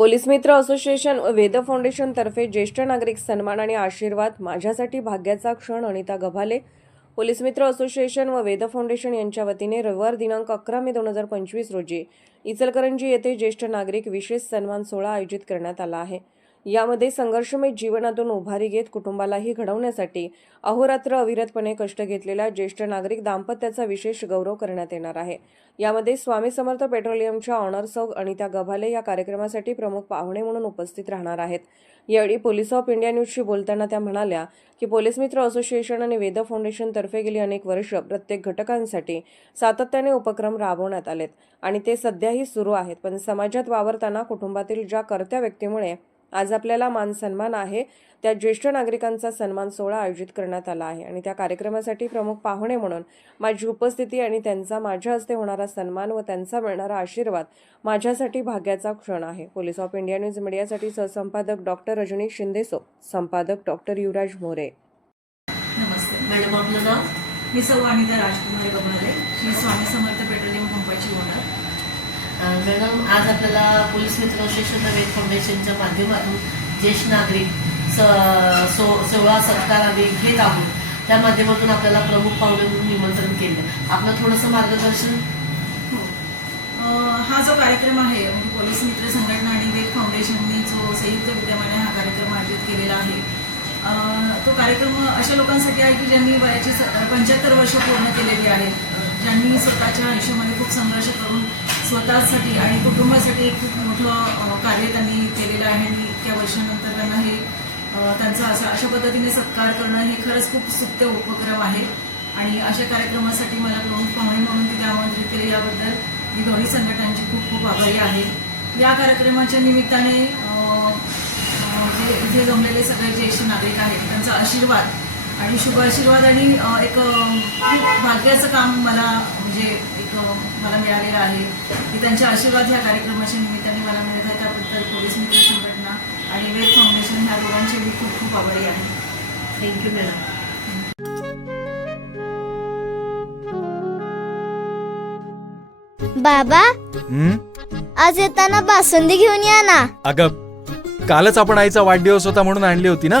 Police मित्र association व वेद फाउंडेशनतर्फे ज्येष्ठ नागरिक सन्मान आणि आशीर्वाद माझ्यासाठी भाग्याचा क्षण अनिता गभाले. पोलीस मित्र असोसिएशन व वेद फाउंडेशन यांच्या वतीने रविवार दिनांक अकरा मे दोन हजार पंचवीस रोजी इचलकरंजी येथे ज्येष्ठ नागरिक विशेष सन्मान सोहळा आयोजित करण्यात आला आहे. यामध्ये संघर्षमय जीवनातून उभारी घेत कुटुंबालाही घडवण्यासाठी अहोरात्र अविरतपणे कष्ट घेतलेल्या ज्येष्ठ नागरिक दाम्पत्याचा विशेष गौरव करण्यात येणार आहे. यामध्ये स्वामी समर्थ पेट्रोलियमच्या ऑनर सौ अनिता गभाले या कार्यक्रमासाठी प्रमुख पाहुणे म्हणून उपस्थित राहणार आहेत. यावेळी पोलीस ऑफ इंडिया न्यूजशी बोलताना त्या म्हणाल्या की पोलीस मित्र असोसिएशन आणि वेद फाउंडेशन तर्फे गेली अनेक वर्ष प्रत्येक घटकांसाठी सातत्याने उपक्रम राबवण्यात आलेत आणि ते सध्याही सुरू आहेत. पण समाजात वावरताना कुटुंबातील ज्या कर्त्या व्यक्तीमुळे आज आपल्याला मान सन्मान आहे. त्या ज्येष्ठ नागरिकांचा सन्मान सोहळा आयोजित करण्यात आला आहे. आणि त्या कार्यक्रमासाठी प्रमुख पाहुणे म्हणून माझी उपस्थिती आणि त्यांचा माझ्या हस्ते होणारा सन्मान व त्यांचा मिळणारा आशीर्वाद माझ्यासाठी भाग्याचा क्षण आहे. पोलीस ऑफ इंडिया न्यूज मीडियासाठी सहसंपादक डॉक्टर रजनीश शिंदेसो संपादक डॉक्टर युवराज मोरे. नमस्ते. मॅडम आपलं नाव? मी सौ अनिता राजकुमार गव्हाले स्वामी समर्थ मॅडम आज आपल्याला पोलीस मित्र असोसिएशन वेद फाउंडेशनच्या माध्यमातून ज्येष्ठ नागरिक स सो सोळा सत्कार आम्ही घेत आहोत. त्या माध्यमातून आपल्याला प्रमुख पाहुणे म्हणून निमंत्रण केलं. आपलं थोडंसं मार्गदर्शन? हो. हा. जो कार्यक्रम आहे म्हणजे पोलीस मित्र संघटना आणि वेद फाउंडेशनने जो संयुक्त विद्यमाने हा कार्यक्रम आयोजित केलेला आहे तो कार्यक्रम अशा लोकांसाठी आहे की ज्यांनी वयाची पंच्याहत्तर वर्ष पूर्ण केलेली आहेत ज्यांनी स्वतःच्या आयुष्यामध्ये खूप संघर्ष करून स्वतःसाठी आणि कुटुंबासाठी एक खूप मोठं कार्य त्यांनी केलेलं आहे आणि इतक्या वर्षानंतर त्यांना हे त्यांचा असं अशा पद्धतीने सत्कार करणं हे खरंच खूप सुप्त उपक्रम आहे. आणि अशा कार्यक्रमासाठी मला प्रमुख पाहुणे म्हणून तिथे आमंत्रित केले याबद्दल मी दोन्ही संघटनांची खूप खूप आभारी आहे. या कार्यक्रमाच्या निमित्ताने जे इथे जमलेले सगळे ज्येष्ठ नागरिक आहेत त्यांचा आशीर्वाद आणि शुभ आशीर्वाद आणि एक भाग्याचं काम मला म्हणजे एक मला मिळालेलं आहे की त्यांचे आशीर्वाद ह्या कार्यक्रमाच्या निमित्ताने मला मिळत आहे त्याबद्दल पोलीस मित्र संघटना आणि वेद फाउंडेशन ह्या दोघांचे मी खूप खूप आभारी आहे. थँक्यू मॅडम बाबा? आज येताना बासुंदी घेऊन या ना. अगं कालच आपण आईचा वाढदिवस होता म्हणून आणली होती ना?